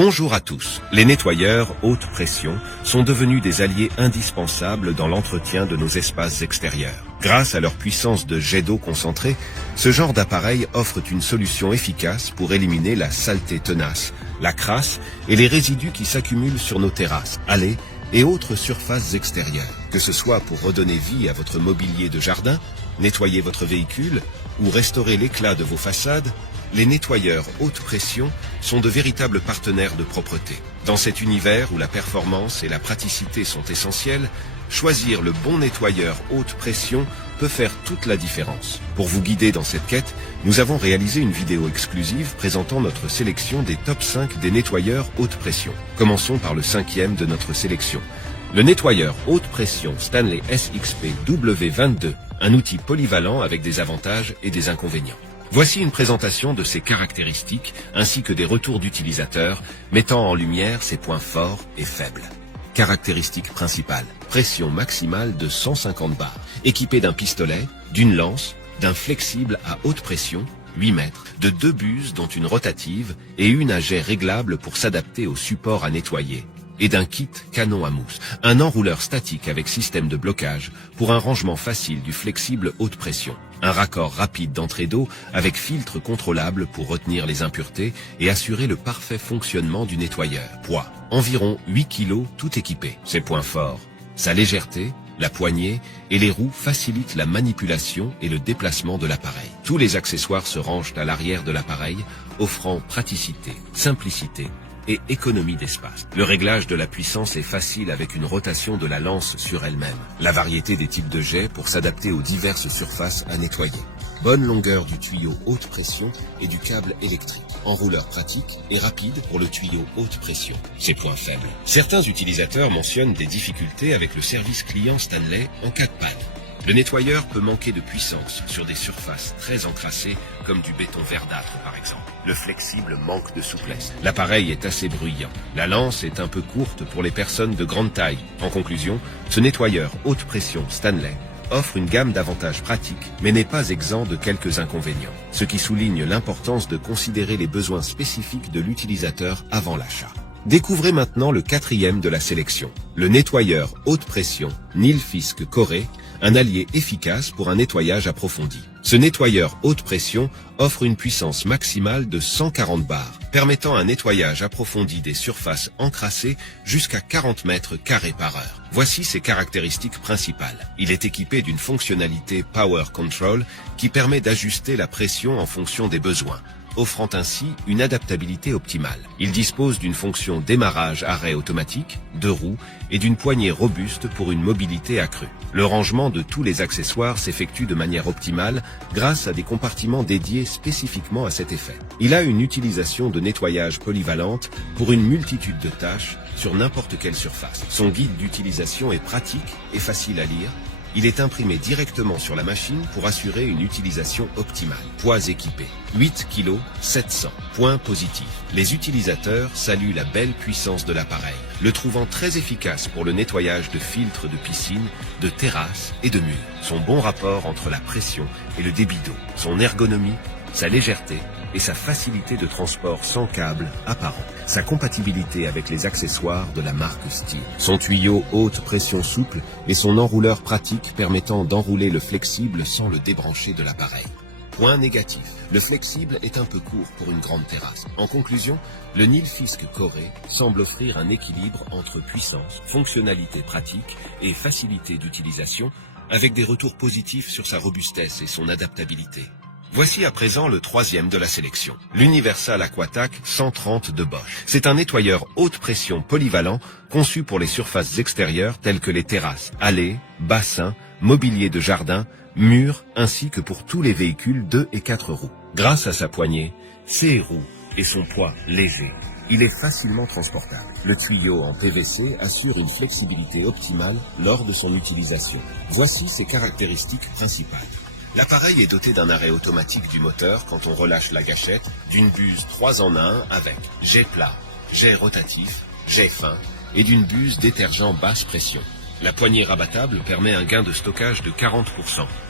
Bonjour à tous. Les nettoyeurs haute pression sont devenus des alliés indispensables dans l'entretien de nos espaces extérieurs. Grâce à leur puissance de jet d'eau concentré, ce genre d'appareil offre une solution efficace pour éliminer la saleté tenace, la crasse et les résidus qui s'accumulent sur nos terrasses, allées et autres surfaces extérieures. Que ce soit pour redonner vie à votre mobilier de jardin, nettoyer votre véhicule ou restaurer l'éclat de vos façades, les nettoyeurs haute pression sont de véritables partenaires de propreté. Dans cet univers où la performance et la praticité sont essentielles, choisir le bon nettoyeur haute pression peut faire toute la différence. Pour vous guider dans cette quête, nous avons réalisé une vidéo exclusive présentant notre sélection des top 5 des nettoyeurs haute pression. Commençons par le 5e de notre sélection. Le nettoyeur haute pression Stanley SXP W22, un outil polyvalent avec des avantages et des inconvénients. Voici une présentation de ses caractéristiques ainsi que des retours d'utilisateurs mettant en lumière ses points forts et faibles. Caractéristiques principales. Pression maximale de 150 bars, équipé d'un pistolet, d'une lance, d'un flexible à haute pression, 8 mètres, de 2 buses dont une rotative et une à jet réglable pour s'adapter au support à nettoyer, et d'un kit canon à mousse, un enrouleur statique avec système de blocage pour un rangement facile du flexible haute pression, un raccord rapide d'entrée d'eau avec filtre contrôlable pour retenir les impuretés et assurer le parfait fonctionnement du nettoyeur. Poids, environ 8 kg tout équipé. Ses points forts, sa légèreté, la poignée et les roues facilitent la manipulation et le déplacement de l'appareil. Tous les accessoires se rangent à l'arrière de l'appareil, offrant praticité, simplicité et économie d'espace. Le réglage de la puissance est facile avec une rotation de la lance sur elle-même. La variété des types de jets pour s'adapter aux diverses surfaces à nettoyer. Bonne longueur du tuyau haute pression et du câble électrique. Enrouleur pratique et rapide pour le tuyau haute pression. Ses points faibles. Certains utilisateurs mentionnent des difficultés avec le service client Stanley en cas de panne. Le nettoyeur peut manquer de puissance sur des surfaces très encrassées comme du béton verdâtre par exemple. Le flexible manque de souplesse. L'appareil est assez bruyant. La lance est un peu courte pour les personnes de grande taille. En conclusion, ce nettoyeur haute pression Stanley offre une gamme d'avantages pratiques mais n'est pas exempt de quelques inconvénients, ce qui souligne l'importance de considérer les besoins spécifiques de l'utilisateur avant l'achat. Découvrez maintenant le 4e de la sélection, le nettoyeur haute pression Nilfisk Corée, un allié efficace pour un nettoyage approfondi. Ce nettoyeur haute pression offre une puissance maximale de 140 bars, permettant un nettoyage approfondi des surfaces encrassées jusqu'à 40 mètres carrés par heure. Voici ses caractéristiques principales. Il est équipé d'une fonctionnalité Power Control qui permet d'ajuster la pression en fonction des besoins, offrant ainsi une adaptabilité optimale. Il dispose d'une fonction démarrage-arrêt automatique, de roues et d'une poignée robuste pour une mobilité accrue. Le rangement de tous les accessoires s'effectue de manière optimale grâce à des compartiments dédiés spécifiquement à cet effet. Il a une utilisation de nettoyage polyvalente pour une multitude de tâches sur n'importe quelle surface. Son guide d'utilisation est pratique et facile à lire. Il est imprimé directement sur la machine pour assurer une utilisation optimale. Poids équipé, 8 kg 700. Points positifs. Les utilisateurs saluent la belle puissance de l'appareil, le trouvant très efficace pour le nettoyage de filtres de piscine, de terrasses et de murs. Son bon rapport entre la pression et le débit d'eau, son ergonomie, sa légèreté et sa facilité de transport sans câble apparent. Sa compatibilité avec les accessoires de la marque Stihl. Son tuyau haute pression souple et son enrouleur pratique permettant d'enrouler le flexible sans le débrancher de l'appareil. Point négatif. Le flexible est un peu court pour une grande terrasse. En conclusion, le Nilfisk Corée semble offrir un équilibre entre puissance, fonctionnalité pratique et facilité d'utilisation avec des retours positifs sur sa robustesse et son adaptabilité. Voici à présent le 3e de la sélection, l'Universal Aquatac 130 de Bosch. C'est un nettoyeur haute pression polyvalent conçu pour les surfaces extérieures telles que les terrasses, allées, bassins, mobilier de jardin, murs, ainsi que pour tous les véhicules 2 et 4 roues. Grâce à sa poignée, ses roues et son poids léger, il est facilement transportable. Le tuyau en PVC assure une flexibilité optimale lors de son utilisation. Voici ses caractéristiques principales. L'appareil est doté d'un arrêt automatique du moteur quand on relâche la gâchette, d'une buse 3 en 1 avec jet plat, jet rotatif, jet fin et d'une buse détergent basse pression. La poignée rabattable permet un gain de stockage de 40%,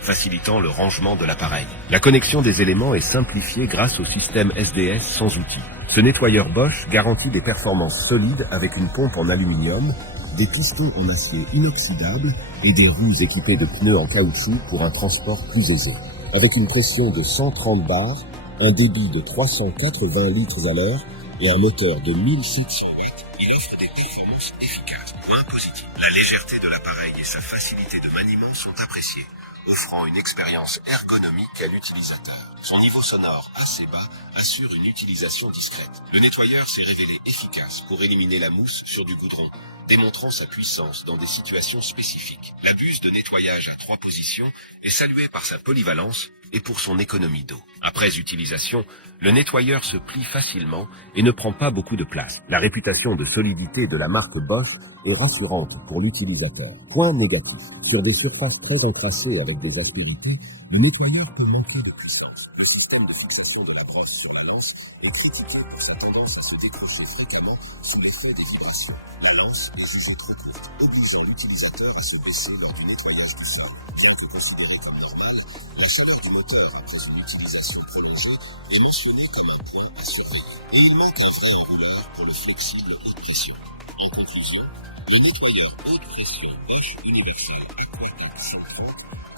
facilitant le rangement de l'appareil. La connexion des éléments est simplifiée grâce au système SDS sans outils. Ce nettoyeur Bosch garantit des performances solides avec une pompe en aluminium, des pistons en acier inoxydable et des roues équipées de pneus en caoutchouc pour un transport plus aisé. Avec une pression de 130 bars, un débit de 380 litres à l'heure et un moteur de 1600 watts, il offre des performances efficaces. Point positif. La légèreté de l'appareil et sa facilité de maniement sont appréciées, offrant une expérience ergonomique à l'utilisateur. Son niveau sonore assez bas assure une utilisation discrète. Le nettoyeur s'est révélé efficace pour éliminer la mousse sur du goudron, démontrant sa puissance dans des situations spécifiques. La buse de nettoyage à 3 positions est saluée par sa polyvalence et pour son économie d'eau. Après utilisation, le nettoyeur se plie facilement et ne prend pas beaucoup de place. La réputation de solidité de la marque Bosch est rassurante pour l'utilisateur. Point négatif. Sur des surfaces très encrassées avec des aspérités, le nettoyeur peut manquer de puissance. Le système de fixation de la brosse sur la lance est critiqué pour sa tendance à se décrocher fréquemment sous l'effet des vibrations. La lance est jugée trop courte, obligeant l'utilisateur à se baisser lors du nettoyage du sein. Bien que considéré comme normal, la chaleur du moteur après une utilisation prolongée est mentionnée comme un point à surveiller. Et il manque un vrai enrouleur pour le flexible haute pression. En conclusion, le nettoyeur haute pression Bosch universel Aquatic 130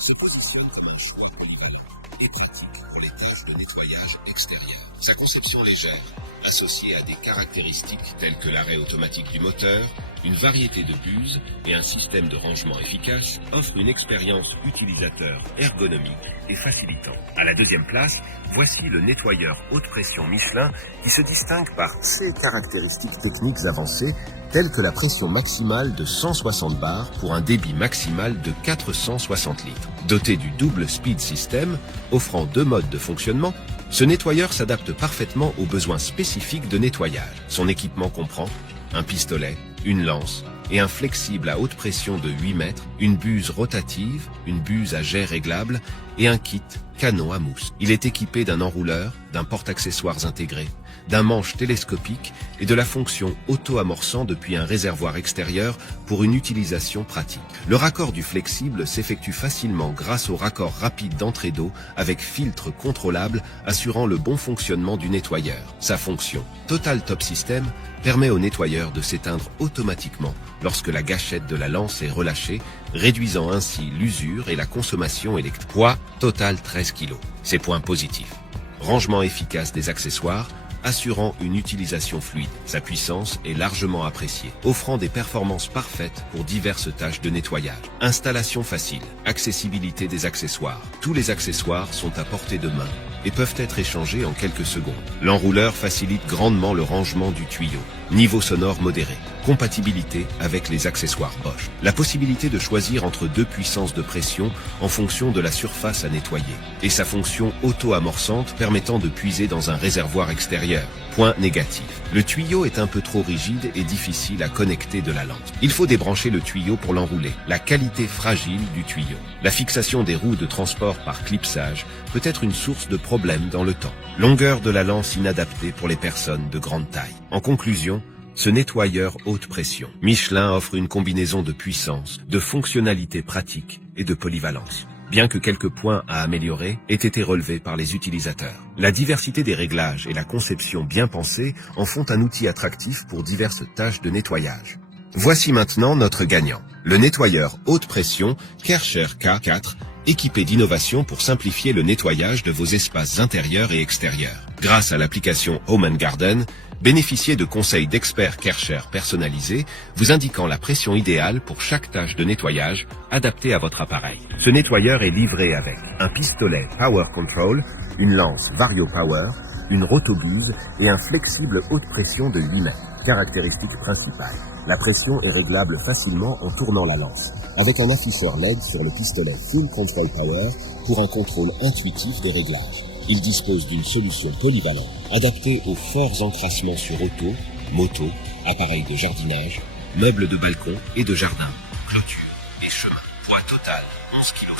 se positionne comme un choix polyvalent et pratique pour les tâches de nettoyage extérieur. Sa conception légère, associée à des caractéristiques telles que l'arrêt automatique du moteur, une variété de buses et un système de rangement efficace, offre une expérience utilisateur ergonomique et facilitante. À la deuxième place, voici le nettoyeur haute pression Michelin qui se distingue par ses caractéristiques techniques avancées telles que la pression maximale de 160 bars pour un débit maximal de 460 litres. Doté du double speed system, offrant 2 modes de fonctionnement, ce nettoyeur s'adapte parfaitement aux besoins spécifiques de nettoyage. Son équipement comprend un pistolet, une lance et un flexible à haute pression de 8 mètres, une buse rotative, une buse à jet réglable et un kit canon à mousse. Il est équipé d'un enrouleur, d'un porte-accessoires intégré, d'un manche télescopique et de la fonction auto-amorçant depuis un réservoir extérieur pour une utilisation pratique. Le raccord du flexible s'effectue facilement grâce au raccord rapide d'entrée d'eau avec filtre contrôlable assurant le bon fonctionnement du nettoyeur. Sa fonction Total Top System permet au nettoyeur de s'éteindre automatiquement lorsque la gâchette de la lance est relâchée, réduisant ainsi l'usure et la consommation électrique. Poids total 13 kg. Ses points positifs. Rangement efficace des accessoires, assurant une utilisation fluide. Sa puissance est largement appréciée, offrant des performances parfaites pour diverses tâches de nettoyage. Installation facile, accessibilité des accessoires. Tous les accessoires sont à portée de main et peuvent être échangés en quelques secondes. L'enrouleur facilite grandement le rangement du tuyau. Niveau sonore modéré. Compatibilité avec les accessoires Bosch. La possibilité de choisir entre 2 puissances de pression en fonction de la surface à nettoyer. Et sa fonction auto-amorçante permettant de puiser dans un réservoir extérieur. Point négatif. Le tuyau est un peu trop rigide et difficile à connecter de la lance. Il faut débrancher le tuyau pour l'enrouler. La qualité fragile du tuyau. La fixation des roues de transport par clipsage peut être une source de problèmes dans le temps. Longueur de la lance inadaptée pour les personnes de grande taille. En conclusion, ce nettoyeur haute pression Michelin offre une combinaison de puissance, de fonctionnalité pratique et de polyvalence. Bien que quelques points à améliorer aient été relevés par les utilisateurs. La diversité des réglages et la conception bien pensée en font un outil attractif pour diverses tâches de nettoyage. Voici maintenant notre gagnant, le nettoyeur haute pression Kärcher K4, équipé d'innovations pour simplifier le nettoyage de vos espaces intérieurs et extérieurs. Grâce à l'application Home & Garden, bénéficiez de conseils d'experts Kärcher personnalisés, vous indiquant la pression idéale pour chaque tâche de nettoyage adaptée à votre appareil. Ce nettoyeur est livré avec un pistolet Power Control, une lance Vario Power, une rotobuse et un flexible haute pression de 8 mètres. Caractéristique principale, la pression est réglable facilement en tournant la lance, avec un afficheur LED sur le pistolet Full Control Power pour un contrôle intuitif des réglages. Il dispose d'une solution polyvalente, adaptée aux forts encrassements sur auto, moto, appareils de jardinage, meubles de balcon et de jardin, clôture et chemin. Poids total, 11,5 kg.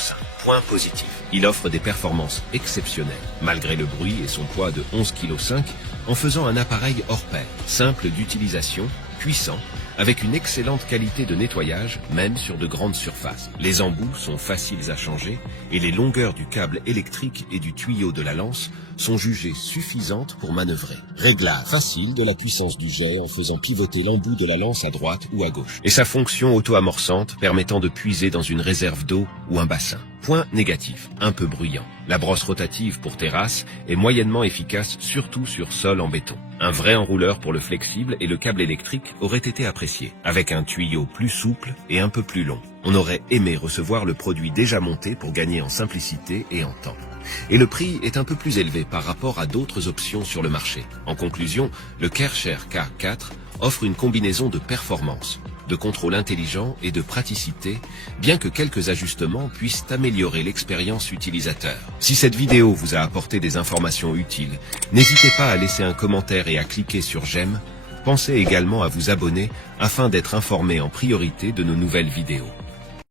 Point positif, il offre des performances exceptionnelles, malgré le bruit et son poids de 11,5 kg, en faisant un appareil hors pair, simple d'utilisation, puissant, avec une excellente qualité de nettoyage, même sur de grandes surfaces. Les embouts sont faciles à changer et les longueurs du câble électrique et du tuyau de la lance sont jugées suffisantes pour manœuvrer. Réglage facile de la puissance du jet en faisant pivoter l'embout de la lance à droite ou à gauche. Et sa fonction auto-amorçante permettant de puiser dans une réserve d'eau ou un bassin. Point négatif, un peu bruyant. La brosse rotative pour terrasse est moyennement efficace, surtout sur sol en béton. Un vrai enrouleur pour le flexible et le câble électrique aurait été apprécié, avec un tuyau plus souple et un peu plus long. On aurait aimé recevoir le produit déjà monté pour gagner en simplicité et en temps. Et le prix est un peu plus élevé par rapport à d'autres options sur le marché. En conclusion, le Kärcher K4 offre une combinaison de performance, de contrôle intelligent et de praticité, bien que quelques ajustements puissent améliorer l'expérience utilisateur. Si cette vidéo vous a apporté des informations utiles, n'hésitez pas à laisser un commentaire et à cliquer sur j'aime. Pensez également à vous abonner afin d'être informé en priorité de nos nouvelles vidéos.